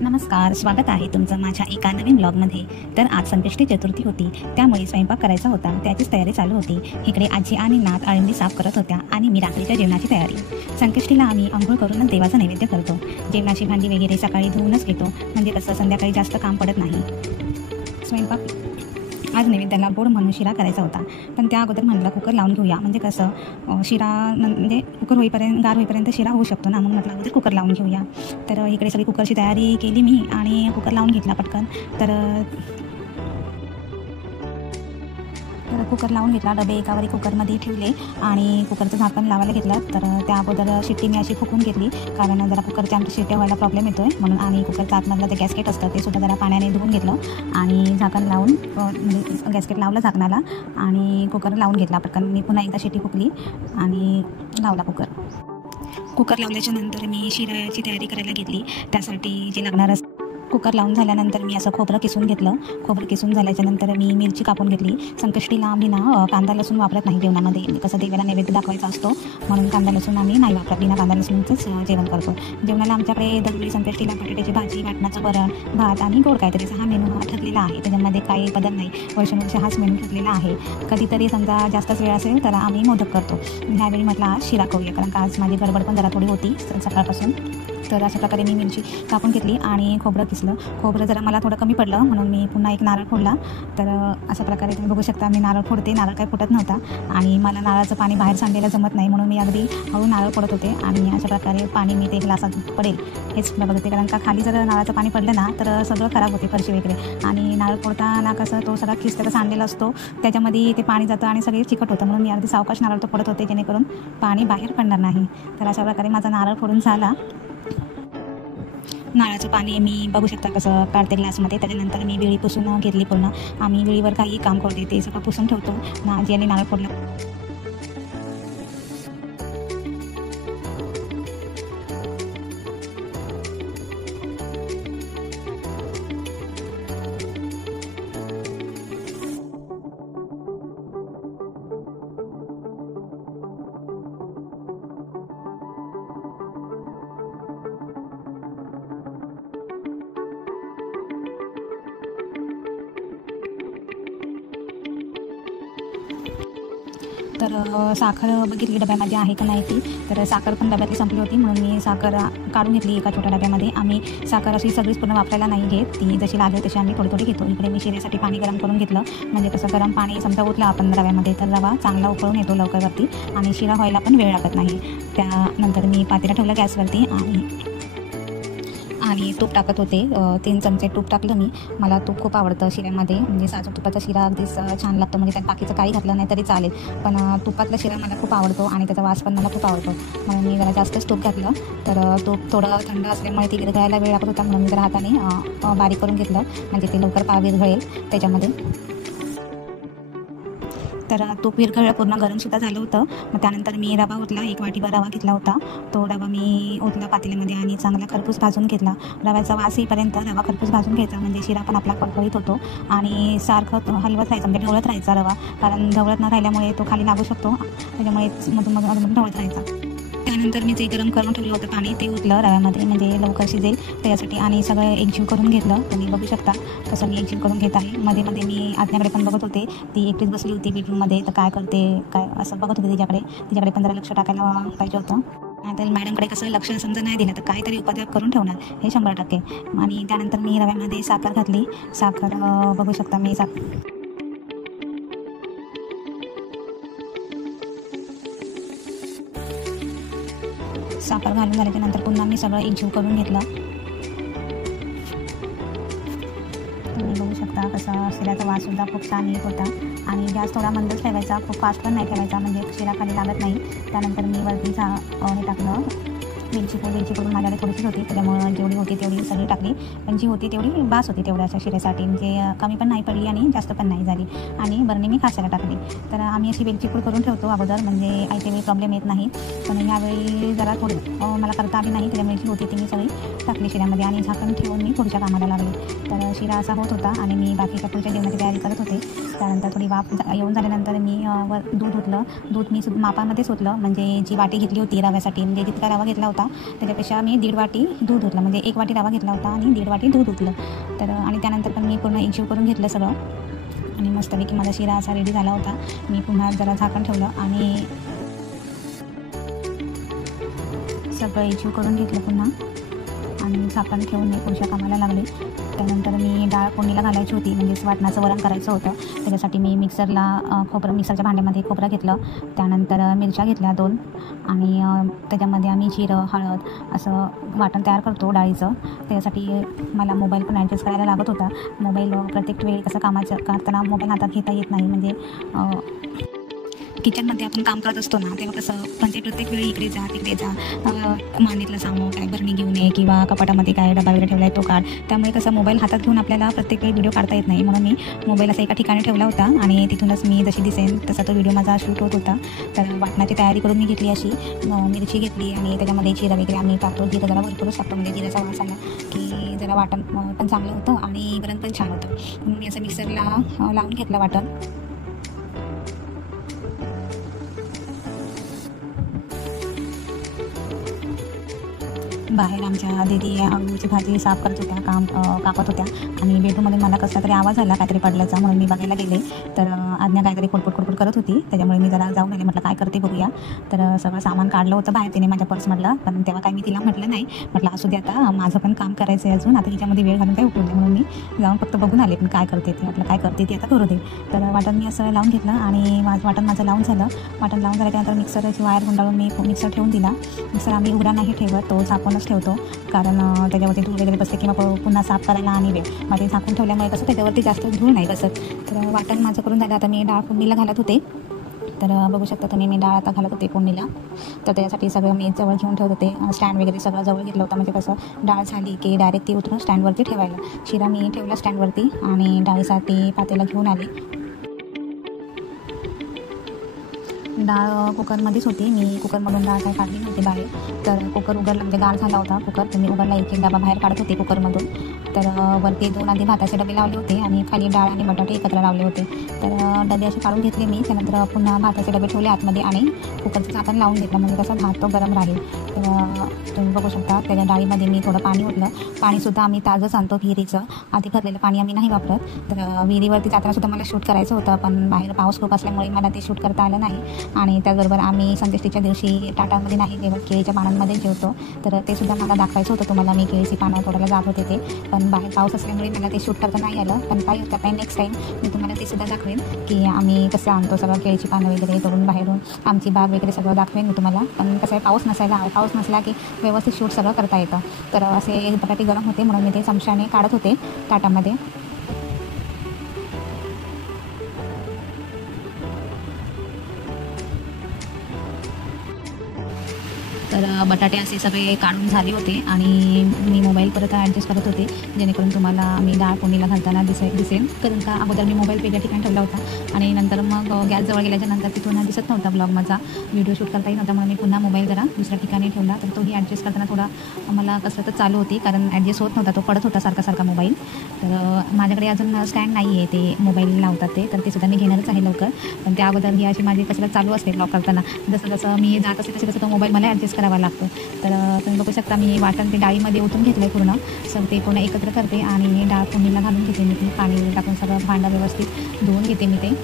नमस्कार, स्वागत आहे तुमचं माझ्या एका नवीन ब्लॉगमध्ये। तर आज संकष्टी चतुर्थी होती, त्यामुळे स्वयंपाक करायचा होता, त्याचीच तयारी चालू होती। इकडे आजी आणि नात आळंदी साफ करत होत्या आणि मी रात्रीच्या जेवणाची तयारी। संकष्टीला आम्ही अंघोळ करूनच देवाचा नैवेद्य करतो। जेवणाची भांडी वगैरे सकाळी धुवूनच घेतो, म्हणजे कसं संध्याकाळी जास्त काम पडत नाही। स्वयंपाक आज नैवेद्याला गोड म्हणून शिरा करायचा होता, पण त्या अगोदर म्हटलं कुकर लावून घेऊया, म्हणजे कसं शिरा म्हणजे कुकर होईपर्यंत गार होईपर्यंत शिरा होऊ शकतो ना, म्हणून म्हटलं अगोदर कुकर लावून घेऊया। तर इकडे सगळी कुकरची तयारी केली मी आणि कुकर लावून घेतला पटकन। तर कुकर लावून घेतला, डबे एकावर कुकरमध्ये ठेवले आणि कुकरचं झाकण लावायला घेतलं। तर त्या अगोदर शिट्टी मी अशी फुकून घेतली, कारण जरा कुकरच्या आमच्या शिट्ट्या व्हायला प्रॉब्लेम येतो आहे, म्हणून। आणि कुकरचं आतमधलं ते गॅसकेट असतं ते सुद्धा जरा पाण्याने धुवून घेतलं आणि झाकण लावून म्हणजे गॅसकेट लावलं झाकणाला आणि कुकर लावून घेतला पटकन। मी पुन्हा एकदा शिट्टी फुकली आणि लावला कुकर लावल्याच्या नंतर मी शिऱ्याची तयारी करायला घेतली। त्यासाठी जे लागणार कुकर लावून झाल्यानंतर मी असं खोबरं किसून घेतलं। खोबरं किसून झाल्याच्यानंतर मी मिरची कापून घेतली। संकष्टीला आम्ही ना कांदा लसूण वापरत नाही जेवणामध्ये, कसं देवाला नैवेद्य दाखवायचा असतो, म्हणून कांदा लसूण आम्ही नाही वापरत, बिना कांदा लसूणचंच जेवण करतो। जेवणाला आमच्याकडे दरवेळी संकष्टीला बटाट्याची भाजी, वाटणाचं वरण, भात आणि गोड काहीतरी हा मेनू ठरलेला आहे, त्याच्यामध्ये काही बदल नाही। वर्षानुवर्ष हाच मेनू ठरलेला आहे। कधीतरी समजा जास्तच वेळ असेल तर आम्ही मोदक करतो। ह्यावेळी म्हटलं आज शिरा करूया, कारण का आज माझी गडबड पण जरा थोडी होती सकाळपासून। तर अशा प्रकारे मी मिरची कापून घेतली आणि खोबरं किसलं। खोबरं जरा मला थोडं कमी पडलं, म्हणून मी पुन्हा एक नारळ फोडला। तर अशा प्रकारे तुम्ही बघू शकता मी नारळ फोडते, नारळ काही फुटत नव्हता आणि मला नारळाचं पाणी बाहेर सांडलेलं जमत नाही, म्हणून मी अगदी हळू नारळ फोडत होते। आणि अशा प्रकारे पाणी मी ते ग्लासात पडेल हेच बघत होते, कारण का खाली जर नारळाचं पाणी पडलं ना तर सगळं खराब होते, फरशी वगैरे। आणि नारळ फोडताना कसं तो सगळा खिस त्याचा सांडलेला असतो, त्याच्यामध्ये ते पाणी जातं आणि सगळे चिकट होतं, म्हणून मी अगदी सावकाश नारळ तो फोडत होते, जेणेकरून पाणी बाहेर पडणार नाही। तर अशा प्रकारे माझा नारळ फोडून झाला। नारळाचं पाणी मी बघू शकता कसं काढते ग्लासमध्ये। त्याच्यानंतर मी वेळी पुसून घेतली पूर्ण। आम्ही वेळीवर काही काम करते ते सगळं पुसून ठेवतो ना, ज्याने नारळ फोडलं। तर साखर बघितली डब्यामध्ये आहे का नाही ती, तर साखर पण डब्यातली संपली होती, म्हणून मी साखर काढून घेतली एका छोट्या डब्यामध्ये। आम्ही साखर अशी सगळीच पूर्ण वापरायला नाही घेत, ती जशी लागेल तशी आम्ही थोडी थोडी घेतो। इकडे मी शिऱ्यासाठी पाणी गरम करून घेतलं, म्हणजे कसं गरम पाणी समजा उठलं आपण रव्यामध्ये तर रवा चांगला उकळून येतो लवकरवरती आणि शिरा व्हायला पण वेळ लागत नाही। त्यानंतर मी पातेला ठेवलं गॅसवरती आणि तूप टाकत होते। 3 चमचे तूप टाकलं मी। मला तूप खूप आवडतं शिऱ्यामध्ये, म्हणजे साजूक तुपाचा शिरा अगदीच छान लागतो, म्हणजे त्यात बाकीचं काही घातलं नाही तरी चालेल, पण तुपातला शिरा मला खूप आवडतो आणि त्याचा वास पण मला खूप आवडतो, म्हणून मी जरा जास्तच तूप घातलं। तर तूप थोडं थंड असल्यामुळे ती विरघळायला वेळ लागत होता, म्हणून मी जरा हाताने बारीक करून घेतलं, म्हणजे ते लवकर विरघळेल त्याच्यामध्ये। तर तूप विरघळलं पूर्ण गरमसुद्धा झालं होतं। मग त्यानंतर मी रवा ओतला, 1 वाटीभर रवा घेतला होता, तो रवा मी ओतला पातेल्यामध्ये आणि चांगला खरपूस भाजून घेतला। रव्याचा वास येईपर्यंत रवा खरपूस भाजून घ्यायचा, म्हणजे शिरा पण आपला फळफळीत होतो आणि सारखं हलवत राहायचं, म्हणजे ढवळत राहायचा रवा, कारण ढवळत न राहिल्यामुळे तो खाली लागू शकतो, त्याच्यामुळे मधून ढवळत राहायचा। त्यानंतर मी जे गरम करून ठेवलं होतं पाणी ते ओतलं रव्यामध्ये, म्हणजे लवकर शिजेल त्याच्यासाठी, आणि सगळं एकजीव करून घेतलं। तुम्ही बघू शकता कसं मी एकजीव करून घेत आहे। मध्ये मध्ये मी आत्याकडे पण बघत होते, ती एकटीच बसली होती बेडरूममध्ये, तर काय करते काय असं बघत होते तिच्याकडे पण जरा लक्ष टाकायला पाहिजे होतं। तर मॅडमकडे कसं लक्ष समजा नाही दिलं तर काहीतरी उपद्रव करून ठेवणार हे 100%। आणि त्यानंतर मी रव्यामध्ये साखर घातली। साखर बघू शकता मी साखर घालून झाल्याच्यानंतर पुन्हा मी सगळं एकजीव करून घेतलं। तुम्ही बघू शकता कसं शिऱ्याचा वाससुद्धा खूप छान येत होता आणि गॅस थोडा मंदच ठेवायचा, खूप फास्ट पण नाही ठेवायचा, म्हणजे शिरा खाली लागत नाही। त्यानंतर मी वरती हे टाकलं वेलची पूड माझ्याकडे थोडीशीच होती, त्याच्यामुळं जेवढी होती तेवढी सगळी टाकली, पण जी होती तेवढी बास होती तेवढ्याच्या शिऱ्यासाठी, म्हणजे कमी पण नाही पडली आणि जास्त पण नाही झाली। आणि बरणी मी खासायला टाकली। तर आम्ही अशी वेलची पूड करून ठेवतो अगोदर, म्हणजे आयत्या वेळी प्रॉब्लेम येत नाही, पण ह्यावेळी जरा थोडी मला करता आली नाही, त्याच्यामुळे जी होती ती मी सगळी टाकली शिऱ्यामध्ये आणि झाकण ठेवून मी पुढच्या कामाला लागली। तर शिरा असा होत होता आणि मी बाकीच्या पुढच्या जेवणाची तयारी करत होते। त्यानंतर थोडी वाफ येऊन झाल्यानंतर मी दूध ओतलं। दूध मी मापामध्येच ओतलं, म्हणजे जी वाटी घेतली होती रव्यासाठी, म्हणजे जितका रवा घेतला होता होता, त्याच्यापेक्षा मी 1.5 वाटी दूध ओतलं, म्हणजे 1 वाटी रवा घेतला होता आणि 1.5 वाटी दूध ओतलं. तर आणि त्यानंतर पण मी पूर्ण एकजीव करून घेतलं सगळं आणि मस्तपैकी माझा शिरा असा रेडी झाला होता. मी पुन्हा जरा झाकण ठेवलं आणि सगळं एकजीव करून घेतलं पुन्हा आणि झाकण ठेवून मी पुढच्या कामाला लागले. त्यानंतर मी डाळ फोडणीला घालायची होती, म्हणजेच वाटणाचं वरण करायचं होतं. त्याच्यासाठी मी मिक्सरच्या भांड्यामध्ये खोबरं घेतलं, त्यानंतर मिरच्या घेतल्या 2 आणि त्याच्यामध्ये आम्ही जिरं, हळद असं वाटण तयार करतो डाळीचं. त्याच्यासाठी मला मोबाईल पण ॲडजस्ट करायला लागत होता. मोबाईल प्रत्येक वेळी कसं करताना मोबाईल हातात घेता येत नाही, म्हणजे किचनमध्ये आपण काम करत असतो ना, तेव्हा कसं म्हणजे प्रत्येक वेळी इकडे जा तिकडे जा, मांडीतलं सामो काय भरणी घेऊन ये किंवा कपाटामध्ये काय डबा वगैरे ठेवला आहे तो काढ. त्यामुळे कसं मोबाईल हातात घेऊन आपल्याला प्रत्येक वेळी व्हिडिओ काढता येत नाही, म्हणून मी मोबाईल असा एका ठिकाणी ठेवला होता आणि तिथूनच मी जशी दिसेन तसा तो व्हिडिओ माझा शूट होत होता. तर वाटणाची तयारी करून मी घेतली, अशी मिरची घेतली आणि त्याच्यामध्ये जिरं वगैरे आम्ही टाकतो. जिरं जरा भरपूरच टाकतो, म्हणजे जिऱ्याचा वास आला की जरा वाटण पण चांगलं होतं आणि वरण पण छान होतं. म्हणून मी असं मिक्सरला लावून घेतलं वाटण. बाहेर आमच्या दीदी आळूची भाजी साफ करत होत्या, कापत होत्या आणि बेडरूममध्ये मला कसला तरी आवाज आला काहीतरी पडल्याचा, म्हणून मी बघायला गेले. तर आज्ञा काहीतरी कुडकुड करत होती, त्याच्यामुळे मी जरा जाऊन आले. म्हटलं काय करते बघूया. तर सगळं सामान काढलं होतं बाहेर तिने माझ्या पर्समधलं, पण तेव्हा काही मी तिला म्हटलं नाही. म्हटलं असू दे, आता माझं पण काम करायचं आहे अजून, आता तिच्यामध्ये वेळ घालून काय उपयोग नाही, म्हणून मी जाऊन फक्त बघून आले. पण काय करते ती, म्हटलं काय करते ती आता करू दे. तर वाटण मी असं लावून घेतलं आणि वाटण माझं लावून झालं. वाटण लावून झाल्यानंतर मिक्सरची वायर गुंडाळून मी मिक्सर ठेवून दिला. मिक्सर आम्ही उघडा नाही ठेवत, तो झाकूनच ठेवतो, कारण त्याच्यावरती धूळ वगैरे बसते किंवा पुन्हा साफ करायला आणि वेळ मध्ये झाकून ठेवल्यामुळे कसं त्याच्यावरती जास्त धूळ नाही बसत. तर वाटण माझं करून झालं. आता मी डाळ फोडणीला घालत होते. तर बघू शकता तुम्ही, मी डाळ आता घालत होते फोडणीला. तर त्याच्यासाठी सगळं मी जवळ घेऊन ठेवत होते, स्टँड वगैरे सगळं जवळ घेतलं होतं, म्हणजे कसं डाळ झाली की डायरेक्ट ती उतरून स्टँडवरती ठेवायला. शिरा मी ठेवला स्टँडवरती आणि डाळीसाठी पातेला घेऊन आले. डाळ कुकरमध्येच होती, मी कुकरमधून डाळ काय काढली नव्हती बाहेर. तर कुकर उघडला, म्हणजे गाळ झाला होता कुकर, तर मी उघडला, एक डबा बाहेर काढत होते कुकरमधून. तर वरती 2 आधी भाताचे डबे लावले होते आणि खाली डाळ आणि बटाटे एकत्र लावले होते. तर डबे असे काढून घेतले मी. त्यानंतर पुन्हा भाताचे डबे ठेवले आतमध्ये आणि कुकरचं झाकण लावून घेतलं, म्हणजे कसं भात तो गरम राहील. तर तुम्ही बघू शकता त्याच्या डाळीमध्ये मी थोडं पाणी ओतलं. पाणीसुद्धा आम्ही ताजंच आणतो विहिरीचं, आधी भरलेलं पाणी आम्ही नाही वापरत. तर विहिरीवरती जातानासुद्धा मला शूट करायचं होतं, पण बाहेर पाऊस खूप असल्यामुळे मला ते शूट करता आलं नाही. आणि त्याचबरोबर आम्ही संकष्टीच्या दिवशी ताटामध्ये नाही जेवत, केळीच्या पानांमध्ये जेवतो. तर ते सुद्धा मला दाखवायचं होतं तुम्हाला. मी केळीची पानं तोडायला जात होते ते, पण बाहेर पाऊस असल्यामुळे मला ते शूट करता नाही आलं. पण काही होतं नाही, नेक्स्ट टाईम मी तुम्हाला ते सुद्धा दाखवेन की आम्ही कसं आणतो सगळं केळीची पानं वगैरे तोडून बाहेरून, आमची बाग वगैरे सगळं दाखवेन मी तुम्हाला. पण कसं आहे, पाऊस नसला की व्यवस्थित शूट सगळं करता येतं. तर असे बटाटे गरम होते म्हणून मी ते चमच्याने काढत होते ताटामध्ये. तर बटाटे असे सगळे काढून झाले होते आणि मी मोबाईल परत ॲडजस्ट करत होते, जेणेकरून तुम्हाला मी डाळ फोडणीला घालताना दिसेल. कारण का अगोदर मी मोबाईल वेगळ्या ठिकाणी ठेवला होता आणि नंतर मग गॅसजवळ गेल्याच्या नंतर तिथून दिसत नव्हता ब्लॉग माझा, व्हिडिओ शूट करता येत नव्हता, म्हणून मी पुन्हा मोबाईल जरा दुसऱ्या ठिकाणी ठेवला. तर तोही ॲडजस्ट करताना थोडा मला कसरत चालू होती, कारण ॲडजस्ट होत नव्हता, तो पडत होता सारखा मोबाईल. तर माझ्याकडे अजून स्टँड नाही आहे ते मोबाईल लावतात तर ते सुद्धा मी घेणारच आहे लवकर. पण त्या अगोदर ही अशी माझी कसरत चालू असते ब्लॉग करताना. जसं मी जात असते तसं तो मोबाईल मला ॲडजस्ट करावा लागतो. तर तुम्ही बघू शकता मी वाटण ते डाळीमध्ये ओतून घेतलं आहे पूर्ण. ते पूर्ण एकत्र करते आणि डाळ फोडणीला घालून घेते मी ती. पाणी टाकून सगळं भांडं व्यवस्थित धुवून घेते मी ते.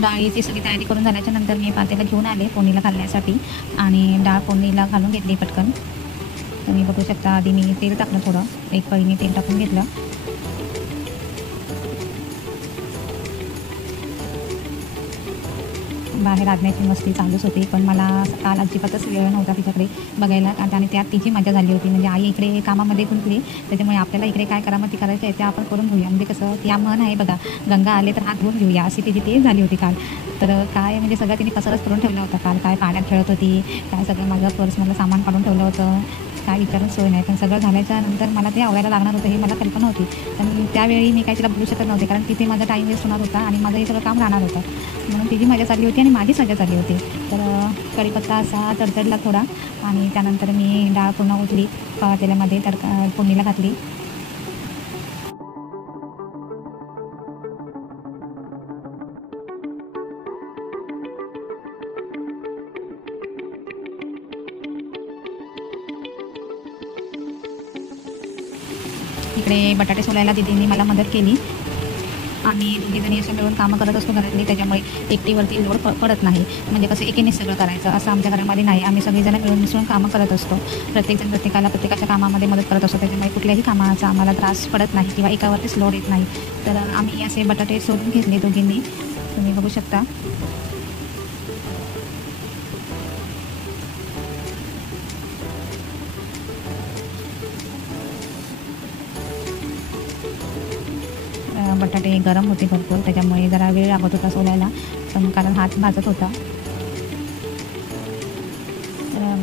डाळीची सगळी तयारी करून झाल्याच्या नंतर मी पातेला घेऊन आले फोडणीला घालण्यासाठी आणि डाळ फोडणीला घालून घेतली पटकन. तुम्ही बघू शकता आधी मी तेल टाकलं, थोडं एक पळीने तेल टाकून घेतलं. बाहेर आज्ञाची मस्ती चालूच होती, पण मला काल अजिबातच वेळ नव्हता तिच्याकडे बघायला. आणि त्यात तिची मजा झाली होती, म्हणजे आई इकडे कामामध्ये गुंतली, त्याच्यामुळे आपल्याला इकडे काय करामती करायचं आहे ते आपण करून घेऊया. म्हणजे कसं त्या मन आहे बघा, गंगा आले तर हात धुवून घेऊया, अशी तिची तेच झाली होती काल. तर काय म्हणजे सगळं तिने कसरच करून ठेवला होता काल. काय पाण्यात खेळत होती, काय सगळं माझं पर्समधलं सामान काढून ठेवलं होतं, काय विचारून सोय नाही. पण सगळं झाल्याच्या नंतर मला ते आवरायला लागणार होतं हे मला कल्पना होती. पण त्यावेळी मी काही तिला बोलू शकत नव्हते, कारण तिथे माझा टाईम वेस्ट होणार होता आणि माझं हे सगळं काम राहणार होतं. म्हणून तिची मजा चालली होती आणि माझीच मजा चालली होती. तर कढीपत्ता असा तडतडला थोडा आणि त्यानंतर मी डाळ पूर्ण उतली तेलामध्ये फोडणीला घातली. इकडे बटाटे सोलायला दीदींनी मला मदत केली. आम्ही दोघीजणी असं मिळून कामं करत असतो घरातली, त्याच्यामुळे एकटीवरती लोड पडत नाही. म्हणजे कसं एकीने सगळं करायचं असं आमच्या घरामध्ये नाही. आम्ही सगळीजणं मिळून मिसळून कामं करत असतो. प्रत्येकजण प्रत्येकाला प्रत्येकाच्या कामामध्ये मदत करत असतो, त्याच्यामुळे कुठल्याही कामाचा आम्हाला त्रास पडत नाही किंवा एकावरतीच लोड येत नाही. तर आम्ही असे बटाटे सोलून घेतले दोघींनी, तुम्ही बघू शकता. बटाटे गरम होते भरपूर, त्याच्यामुळे जरा वेळ लागत होता सोलायला, पण कारण हात भाजत होता.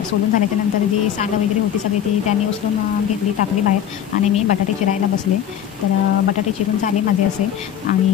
सोलून झाल्याच्यानंतर जी सालं वगैरे होती सगळी ती त्यांनी उचलून घेतली, टाकली बाहेर आणि मी बटाटे चिरायला बसले. तर बटाटे चिरून झाले माझे असे आणि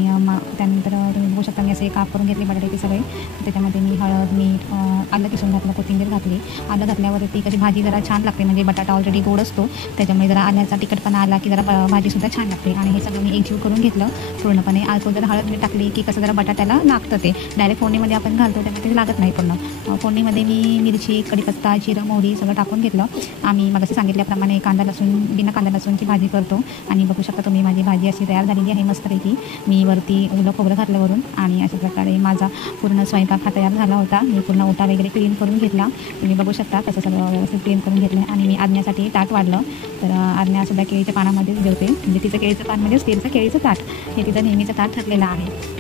त्यानंतर तुम्ही बघू शकता मी असे काप करून घेतले बटाट्याचे सगळे. त्याच्यामध्ये मी हळद, मीठ, आलं किसून घातलं, कोथिंबीर घातली. आलं घातल्यावरती कशी भाजी जरा छान लागते, म्हणजे बटाटा ऑलरेडी गोड असतो, त्याच्यामुळे जरा आल्याचा तिखटपणा आला की जरा भाजीसुद्धा छान लागते. आणि हे सगळं मी एकजीव करून घेतलं पूर्णपणे. जर हळद मीठ टाकली की कसं जरा बटाट्याला लागतं, ते डायरेक्ट फोडणीमध्ये आपण घालतो त्यामुळे ते लागत नाही पूर्ण. फोडणीमध्ये मी मिरची, कढीपत्ता, जिरं, मोहरी सगळं टाकून घेतलं. आम्ही मग असं सांगितल्याप्रमाणे कांदा लसूणची भाजी करतो. आणि बघू शकता तुम्ही माझी भाजी अशी तयार झालेली आहे मस्तपैकी. मी वरती ओलं खोबरं घातलं वरून आणि अशा प्रकारे माझा पूर्ण स्वयंपाक हा तयार झाला होता. मी पूर्ण ओटा वगैरे क्लीन करून घेतला, तुम्ही बघू शकता कसं सगळं व्यवस्थित क्लीन करून घेतलं. आणि मी आज्ञासाठी ताट वाढलं. तर आज्ञासुद्धा केळीच्या पानामध्येच जेवते, म्हणजे तिचं केळीचं पान म्हणजे स्टीलचं केळीचं ताट हे तिचं नेहमीचं ताट ठरलेलं आहे.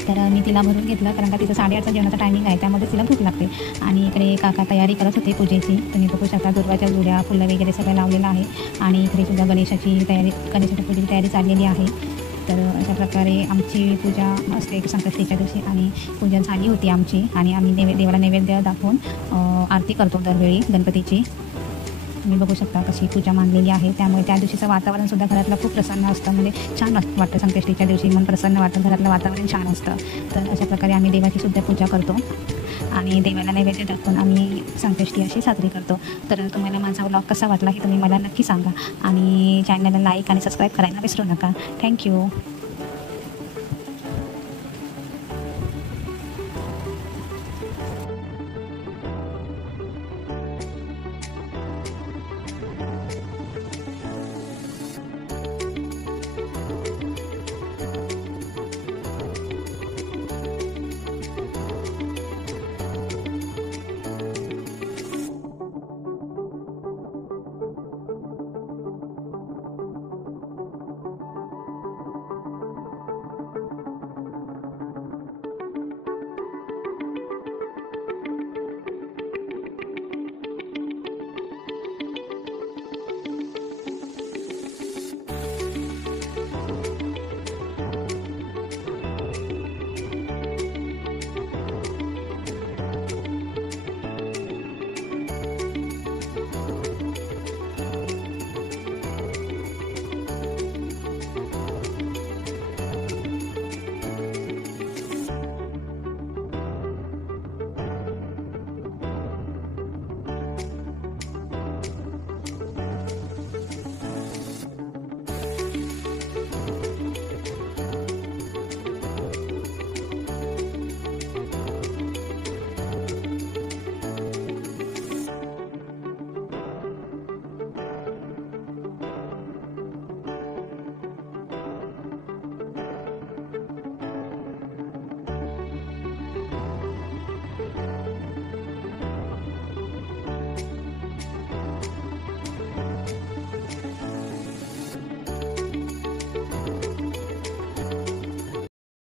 तर मी तिला भरून घेतलं, कारण का तिचं 8:30चा जेवणाचा टायमिंग आहे, त्यामध्ये तिला भूक लागते. आणि इकडे काका तयारी करत होते पूजेची, तुम्ही बघू शकता दुर्वाच्या जुड्या, फुलं वगैरे सगळं लावलेलं आहे. आणि इकडे सुद्धा गणेशाच्या पूजेची तयारी चाललेली आहे. तर अशा प्रकारे आमची पूजा असते संकष्टीच्या दिवशी, आणि पूजा झाली होती आमची. आणि आम्ही देवाला नैवेद्य दाखवून आरती करतो दरवेळी गणपतीची. तुम्ही बघू शकता कशी पूजा मांडलेली आहे, त्यामुळे त्या दिवशीचं वातावरणसुद्धा घरातलं खूप प्रसन्न असतं, म्हणजे छान वाटतं. संकष्टीच्या दिवशी मन प्रसन्न वाटतं, घरातलं वातावरण छान असतं. तर अशा प्रकारे आम्ही देवाचीसुद्धा पूजा करतो आणि देवाला नैवेद्य दाखवून आम्ही संकष्टी अशी साजरी करतो. तर तुम्हाला माझा व्लॉग कसा वाटला हे तुम्ही मला नक्की सांगा, आणि चॅनलला लाईक आणि सबस्क्राईब करायला विसरू नका. थँक्यू.